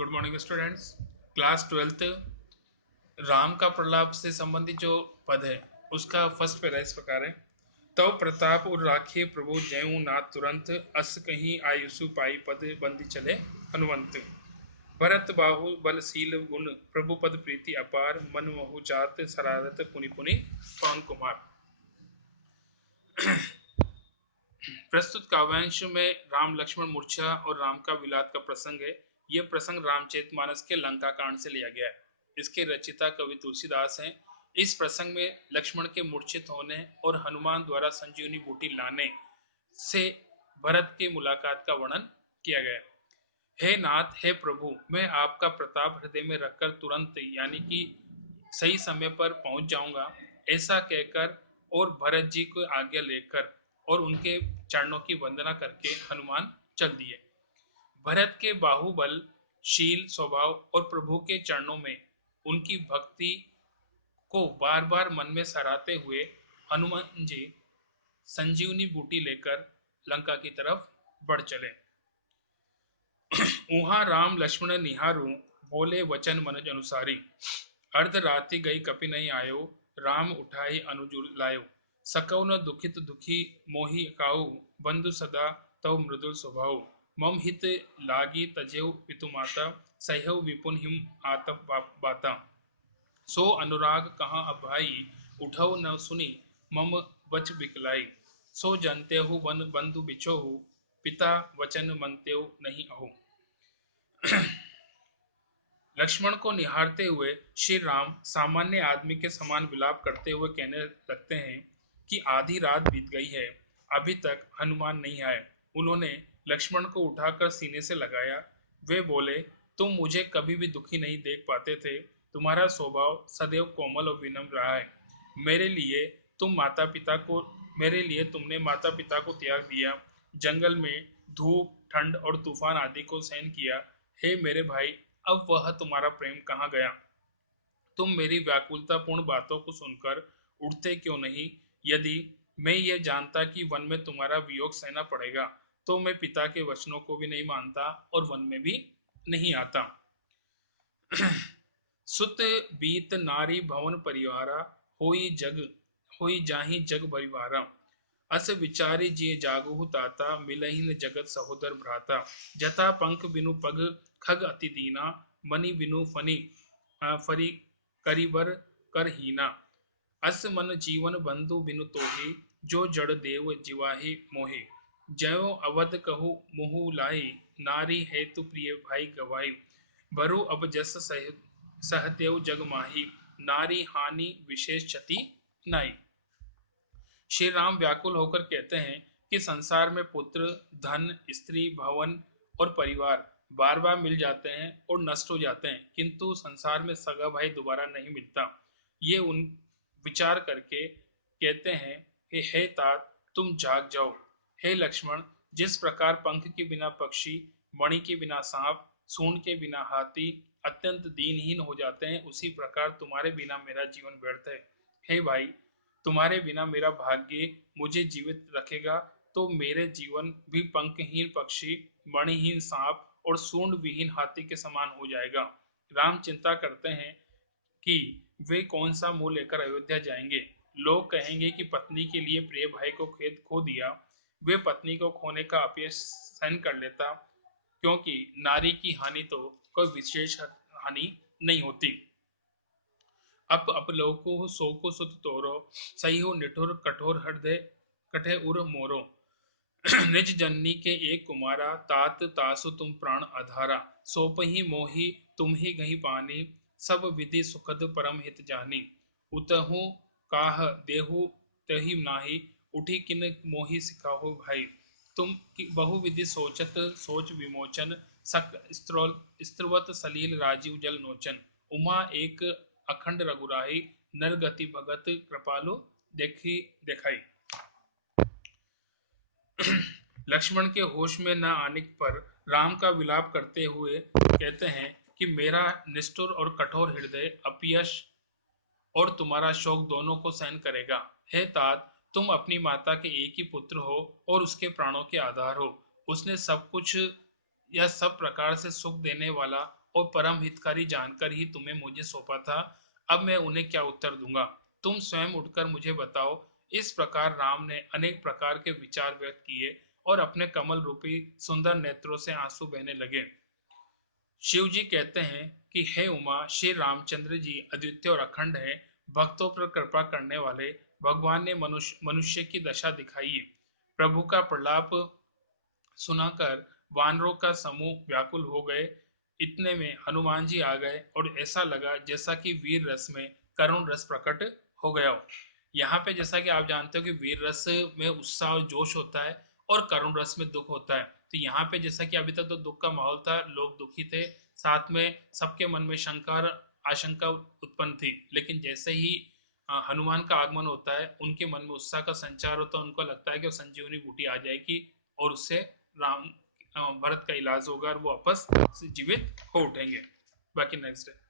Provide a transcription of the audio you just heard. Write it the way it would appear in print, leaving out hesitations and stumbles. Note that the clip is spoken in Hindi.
Good morning students. Class twelfth Ram का प्रलाप से संबंधित जो पद है उसका फर्स्ट पैरा इस प्रकार है। तव प्रताप और राखे प्रभु जयऊ नाथ तुरंत अस कहीं आयुषु पाई पद बंदी चले हनुमंत। भरत बाहु बलशील गुण प्रभु पद प्रीति अपार मन मोहु जात शरारत पुनि पुनि पवन कुमार। प्रस्तुत काव्यांश में राम लक्ष्मण मूर्छा और राम का विलाप का प्रसंग है। यह प्रसंग रामचरितमानस के लंका कांड से लिया गया है। इसके रचिता कवि तुलसीदास हैं। इस प्रसंग में लक्ष्मण के मूर्छित होने और हनुमान द्वारा संजीवनी बूटी लाने से भरत की मुलाकात का वर्णन किया गया है। हे नाथ, हे प्रभु, मैं आपका प्रताप हृदय में रखकर तुरंत यानी कि सही समय पर पहुंच जाऊंगा, ऐसा कहकर और भरत जी को आज्ञा लेकर और उनके चरणों की वंदना करके हनुमान चल दिए। भरत के बाहुबल शील स्वभाव और प्रभु के चरणों में उनकी भक्ति को बार बार मन में सराहते हुए हनुमान जी संजीवनी बूटी लेकर लंका की तरफ बढ़ चले। उहा राम लक्ष्मण निहारू बोले वचन मनज अनुसारी। अर्ध राति गई कपि नहीं आयो, राम उठाई अनुज लायो। सकौ न दुखित दुखी मोहि काऊ, बंधु सदा तव मृदुल स्वभाव। मम हित लागी तजेऊ पितु माता, सहौ विपुन हिम आतप बाता। सो अनुराग कहाँ अब भाई, उठौ न सुनी मम वच बिकलाई। सो जनतेहु वन बंधु बिछोहु, पिता वचन मनतेहु नहीं अहो। लक्ष्मण को निहारते हुए श्री राम सामान्य आदमी के समान विलाप करते हुए कहने लगते हैं कि आधी रात बीत गई है, अभी तक हनुमान नहीं आए। उन्होंने लक्ष्मण को उठाकर सीने से लगाया। वे बोले, तुम मुझे कभी भी दुखी नहीं देख पाते थे। तुम्हारा स्वभाव सदैव कोमल और विनम्र रहा है। मेरे लिए तुमने माता पिता को त्याग दिया, जंगल में धूप ठंड और तूफान आदि को सहन किया। हे मेरे भाई, अब वह तुम्हारा प्रेम कहाँ गया? तुम मेरी व्याकुलतापूर्ण बातों को सुनकर उठते क्यों नहीं? यदि मैं ये जानता कि वन में तुम्हारा वियोग सहना पड़ेगा, तो मैं पिता के वचनों को भी नहीं मानता और वन में भी नहीं आता। सुत बीत नारी भवन परिवारा, होई जाहि जग परिवारा। अस विचारी जिय जागहु ताता, मिलहिन जगत सहोदर भ्राता। जथा पंख बिनु पग खग अति दीना, मणि बिनु फरी करिबर कर हीना। अस मन जीवन बंधु बिनु तोहि, जो जड़ देव जीवाहि मोहि। जयो अवध कहु मुहु लाई, नारी हेतु प्रिय भाई गवाई। भरु अब जस सहतेव जग माही, नारी हानि विशेष क्षति नाई। श्री राम व्याकुल होकर कहते हैं कि संसार में पुत्र धन स्त्री भवन और परिवार बार बार मिल जाते हैं और नष्ट हो जाते हैं, किंतु संसार में सगा भाई दोबारा नहीं मिलता। ये उन विचार करके कहते हैं कि हे तात, तुम जाग जाओ। हे लक्ष्मण, जिस प्रकार पंख के बिना पक्षी, मणि के बिना सांप, सूंड के बिना हाथी अत्यंत दीनहीन हो जाते हैं, उसी प्रकार तुम्हारे बिना मेरा जीवन व्यर्थ है। हे भाई, तुम्हारे बिना मेरा भाग्य मुझे जीवित रखेगा तो मेरे जीवन भी पंखहीन पक्षी, मणिहीन सांप और सूंड विहीन हाथी के समान हो जाएगा। राम चिंता करते हैं कि वे कौन सा मुंह लेकर अयोध्या जाएंगे। लोग कहेंगे कि पत्नी के लिए प्रिय भाई को खेत खो दिया। वे पत्नी को खोने का अपयश सहन कर लेता, क्योंकि नारी की हानि तो कोई विशेष हानि नहीं होती। अप लोको सोको सुत तोरो, सही हो निठुर कठोर हृदय कठे उर मोरो। निज जननी के एक कुमारा, तात तासु तुम प्राण आधारा। सोपहि मोहि तुम ही गही पानी, सब विधि सुखद परम हित जानी। उतहु काह देहु तहि नाही, उठी किन मोहि सिखाहो भाई। तुम बहुविधि सोचत सोच विमोचन, सक स्त्रवत सलील राजीव जल नोचन। उमा एक अखंड रघुराही, नर गति भगत कृपालु देखी देखाई। लक्ष्मण के होश में न आने पर राम का विलाप करते हुए कहते हैं कि मेरा निष्ठुर और कठोर हृदय अपयश और तुम्हारा शोक दोनों को सहन करेगा। हे तात, तुम अपनी माता के एक ही पुत्र हो और उसके प्राणों के आधार हो। उसने सब कुछ यह सब प्रकार से सुख देने वाला और परम हितकारी जानकर ही तुम्हें मुझे सौंपा था। अब मैं उन्हें क्या उत्तर दूंगा? तुम स्वयं उठकर मुझे बताओ। इस प्रकार राम ने अनेक प्रकार के विचार व्यक्त किए और अपने कमल रूपी सुंदर नेत्रों से आंसू बहने लगे। शिव जी कहते हैं कि हे उमा, श्री रामचंद्र जी अद्वितीय और अखंड है, भक्तों पर कृपा करने वाले। भगवान ने मनुष्य मनुष्य की दशा दिखाई। प्रभु का प्रलाप सुनाकर वानरों का समूह व्याकुल हो गए। इतने में हनुमान जी आ गए और ऐसा लगा जैसा कि वीर रस में करुण रस प्रकट हो गया हो। यहाँ पे जैसा कि आप जानते हो कि वीर रस में उत्साह और जोश होता है और करुण रस में दुख होता है। तो यहाँ पे जैसा कि अभी तक तो दुख का माहौल था, लोग दुखी थे, साथ में सबके मन में शंका आशंका उत्पन्न थी। लेकिन जैसे ही हनुमान का आगमन होता है, उनके मन में उत्साह का संचार होता है। उनको लगता है कि संजीवनी बूटी आ जाएगी और उससे राम भरत का इलाज होगा और वो वापस जीवित हो उठेंगे। बाकी नेक्स्ट है।